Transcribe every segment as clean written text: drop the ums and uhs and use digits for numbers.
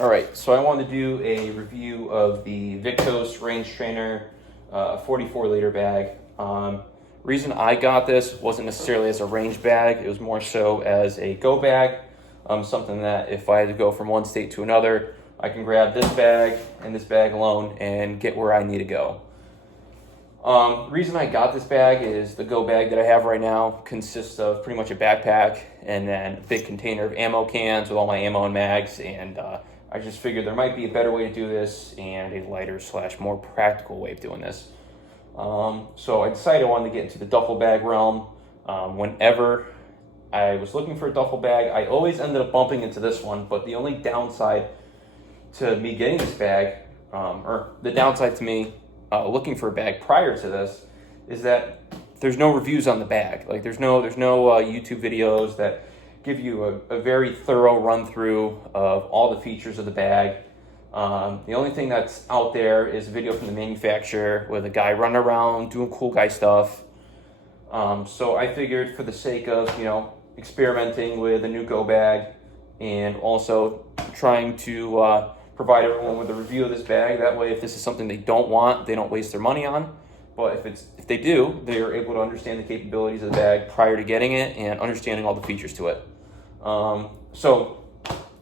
All right, so I wanted to do a review of the Viktos Range Trainer 44 liter bag. Reason I got this wasn't necessarily as a range bag, it was more so as a go bag, something that if I had to go from one state to another, I can grab this bag and this bag alone and get where I need to go. Reason I got this bag is the go bag that I have right now consists of pretty much a backpack and then a big container of ammo cans with all my ammo and mags, and I just figured there might be a better way to do this and a lighter / more practical way of doing this. So I decided I wanted to get into the duffel bag realm. Whenever I was looking for a duffel bag, I always ended up bumping into this one, but the only downside to me getting this bag, or the downside to me looking for a bag prior to this, is that there's no reviews on the bag. Like there's no YouTube videos that give you a very thorough run through of all the features of the bag. The only thing that's out there is a video from the manufacturer with a guy running around doing cool guy stuff. So I figured, for the sake of experimenting with a new go bag and also trying to provide everyone with a review of this bag, that way if this is something they don't want, they don't waste their money on. But if they do, they are able to understand the capabilities of the bag prior to getting it and understanding all the features to it. So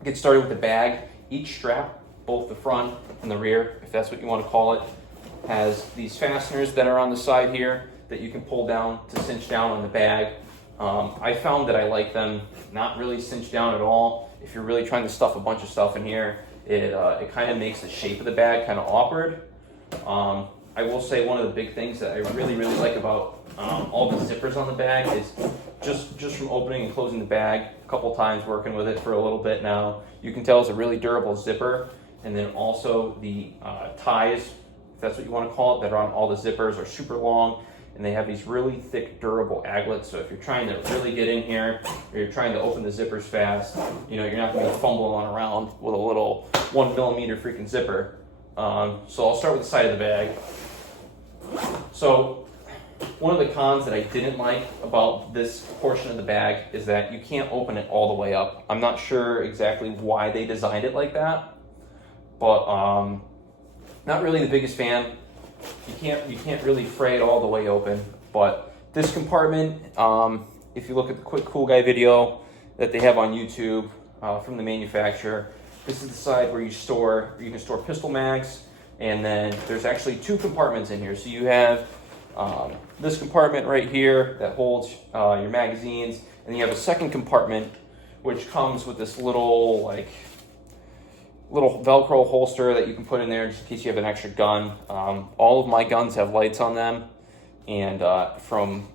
get started with the bag. Each strap, both the front and the rear, if that's what you want to call it, has these fasteners that are on the side here that you can pull down to cinch down on the bag. I found that I like them not really cinched down at all. If you're really trying to stuff a bunch of stuff in here, it kind of makes the shape of the bag kind of awkward. I will say one of the big things that I really like about all the zippers on the bag is just from opening and closing the bag a couple times, working with it for a little bit now, you can tell it's a really durable zipper. And then also the ties, if that's what you want to call it, that are on all the zippers are super long, and they have these really thick, durable aglets. So if you're trying to really get in here, or you're trying to open the zippers fast, you're not going to be fumbling around with a little 1 millimeter freaking zipper. So I'll start with the side of the bag. So one of the cons that I didn't like about this portion of the bag is that you can't open it all the way up. I'm not sure exactly why they designed it like that, but not really the biggest fan. You can't really fray it all the way open. But this compartment, if you look at the quick cool guy video that they have on YouTube from the manufacturer, this is the side where you can store pistol mags, and then there's actually 2 compartments in here. So you have this compartment right here that holds your magazines, and you have a second compartment which comes with this little Velcro holster that you can put in there just in case you have an extra gun. All of my guns have lights on them, and from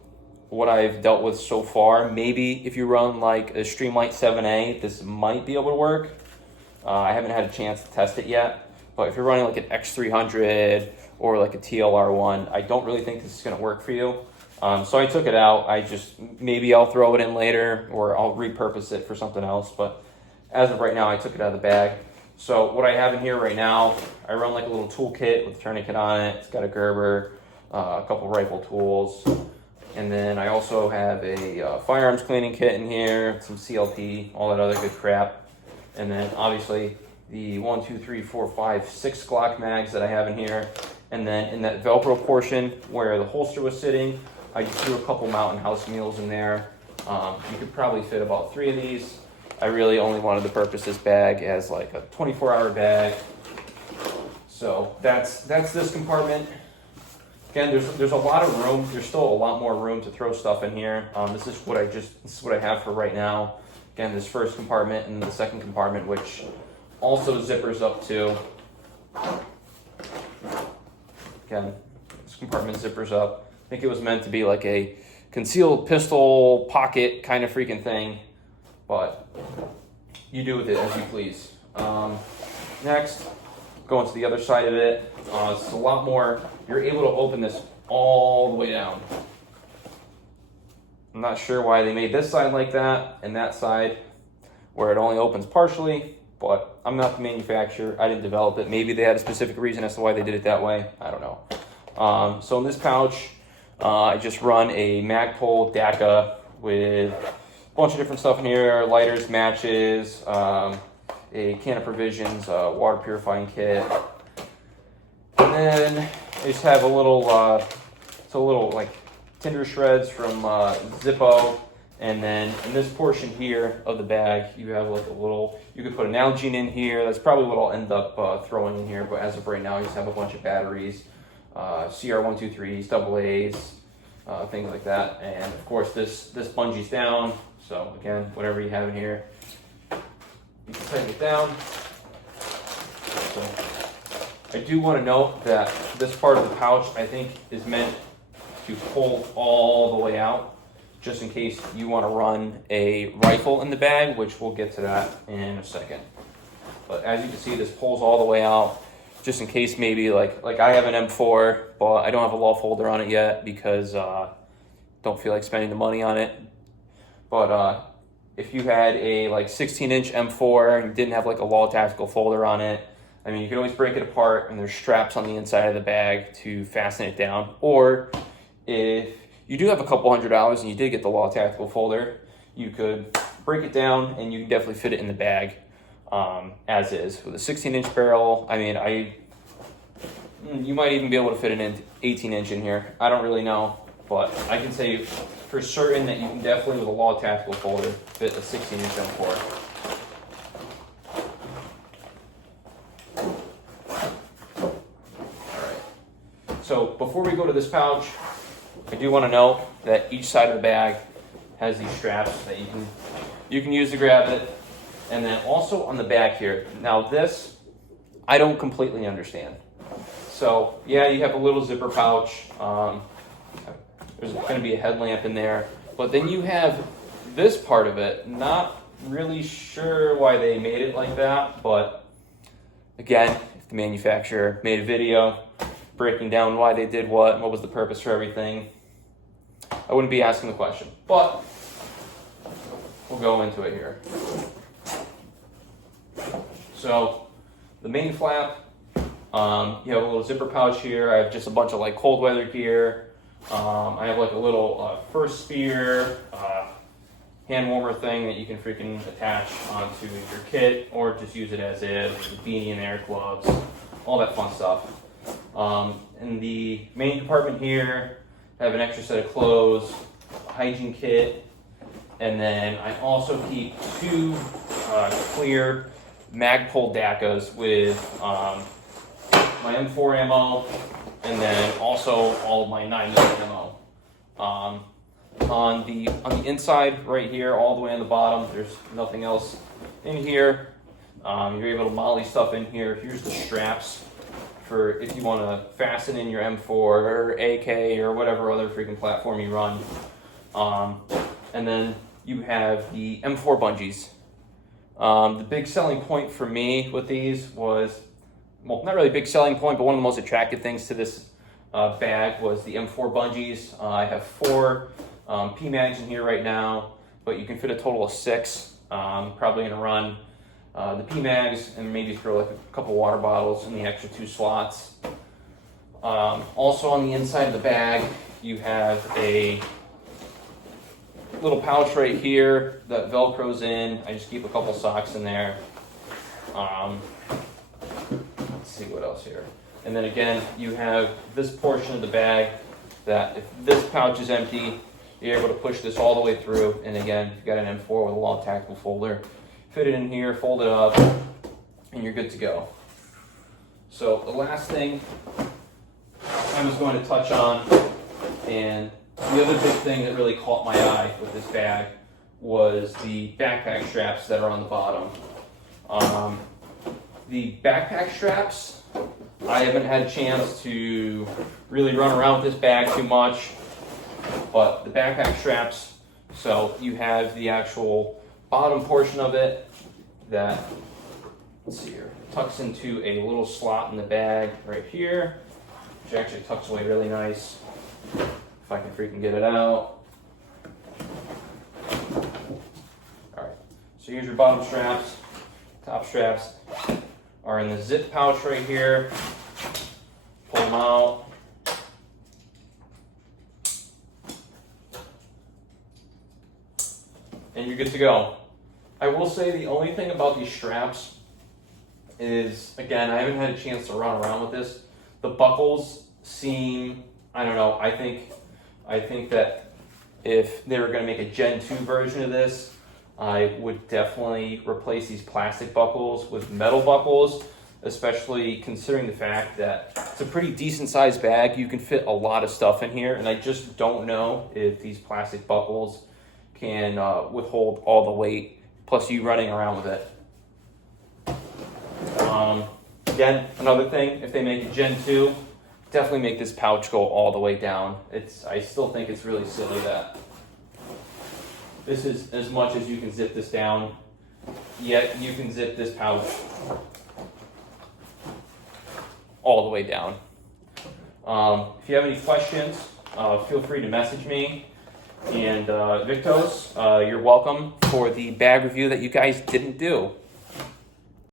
what I've dealt with so far, maybe if you run like a Streamlight 7A, this might be able to work. I haven't had a chance to test it yet, but if you're running like an X300 or like a TLR1, I don't really think this is going to work for you. So I took it out. Maybe I'll throw it in later, or I'll repurpose it for something else, but as of right now, I took it out of the bag. So what I have in here right now, I run like a little toolkit with a tourniquet on it. It's got a Gerber, a couple rifle tools, and then I also have a firearms cleaning kit in here, some CLP, all that other good crap. And then obviously the 1, 2, 3, 4, 5, 6 Glock mags that I have in here. And then in that Velcro portion where the holster was sitting, I just threw a couple Mountain House mules in there. You could probably fit about 3 of these. I really only wanted to purpose this bag as like a 24-hour bag. So that's this compartment. Again, there's a lot of room. There's still a lot more room to throw stuff in here. This is what I have for right now. Again, this first compartment and the second compartment, which also zippers up too. Again, this compartment zippers up. I think it was meant to be like a concealed pistol pocket kind of freaking thing, but you do with it as you please. Next, going to the other side of it, it's a lot more. You're able to open this all the way down. I'm not sure why they made this side like that and that side where it only opens partially, but I'm not the manufacturer. I didn't develop it. Maybe they had a specific reason as to why they did it that way. I don't know. So in this pouch, I just run a Magpul DACA with a bunch of different stuff in here, lighters, matches, a can of provisions, water purifying kit, and then I just have a little, like tinder shreds from Zippo. And then in this portion here of the bag, you have like a little, you could put an Nalgene in here. That's probably what I'll end up throwing in here. But as of right now, you just have a bunch of batteries, CR123s, AA's, things like that. And of course, this bungees down. So again, whatever you have in here, you can tighten it down. So I do want to note that this part of the pouch, I think, is meant to pull all the way out, just in case you want to run a rifle in the bag, which we'll get to that in a second. But as you can see, this pulls all the way out, just in case maybe like I have an M4, but I don't have a love holder on it yet because don't feel like spending the money on it. But if you had a like 16-inch M4 and didn't have like a Law Tactical folder on it, I mean, you can always break it apart and there's straps on the inside of the bag to fasten it down. Or if you do have a couple $100 and you did get the Law Tactical folder, you could break it down and you can definitely fit it in the bag as is. With a 16-inch barrel, I mean, you might even be able to fit an 18-inch in here. I don't really know, but I can say for certain that you can definitely, with a Law Tactical folder, fit a 16-inch M4. So before we go to this pouch, I do want to note that each side of the bag has these straps that you can use to grab it. And then also on the back here, now this, I don't completely understand. So yeah, you have a little zipper pouch. There's going to be a headlamp in there. But then you have this part of it, not really sure why they made it like that. But again, if the manufacturer made a video breaking down why they did what was the purpose for everything, I wouldn't be asking the question, but we'll go into it here. So the main flap, you have a little zipper pouch here. I have just a bunch of like cold weather gear. I have like a little first spear hand warmer thing that you can freaking attach onto your kit, or just use it as is. There's a beanie in there, gloves, all that fun stuff. In the main compartment here, I have an extra set of clothes, a hygiene kit, and then I also keep two clear Magpul DACAs with my M4 ammo, and then also all of my 9mm ammo. On the inside right here, all the way on the bottom, there's nothing else in here. You're able to molly stuff in here. Here's the straps for if you want to fasten in your M4 or AK or whatever other freaking platform you run. And then you have the M4 bungees. The big selling point for me with these was, well, not really a big selling point, but one of the most attractive things to this bag was the M4 bungees. I have 4 PMags in here right now, but you can fit a total of 6. Probably going to run the PMags and maybe throw like a couple water bottles in the extra 2 slots. Also on the inside of the bag, you have a little pouch right here that Velcros in. I just keep a couple socks in there. Let's see what else here. And then again, you have this portion of the bag that if this pouch is empty, you're able to push this all the way through. And again, if you've got an M4 with a Law Tactical folder, fit it in here, fold it up, and you're good to go. So the last thing I was going to touch on, and the other big thing that really caught my eye with this bag, was the backpack straps that are on the bottom. The backpack straps, I haven't had a chance to really run around with this bag too much, but the backpack straps, so you have the actual bottom portion of it that, let's see here, tucks into a little slot in the bag right here, which actually tucks away really nice. If I can freaking get it out. Alright, so here's your bottom straps. Top straps are in the zip pouch right here. Pull them out. And you're good to go. I will say the only thing about these straps is, again, I haven't had a chance to run around with this. The buckles seem, I don't know, I think that if they were going to make a Gen 2 version of this, I would definitely replace these plastic buckles with metal buckles, especially considering the fact that it's a pretty decent sized bag. You can fit a lot of stuff in here, and I just don't know if these plastic buckles can withhold all the weight, plus you running around with it. Again, another thing, if they make a Gen 2, definitely make this pouch go all the way down. I still think it's really silly that this is as much as you can zip this down, yet you can zip this pouch all the way down. If you have any questions, feel free to message me. And Viktos, you're welcome for the bag review that you guys didn't do.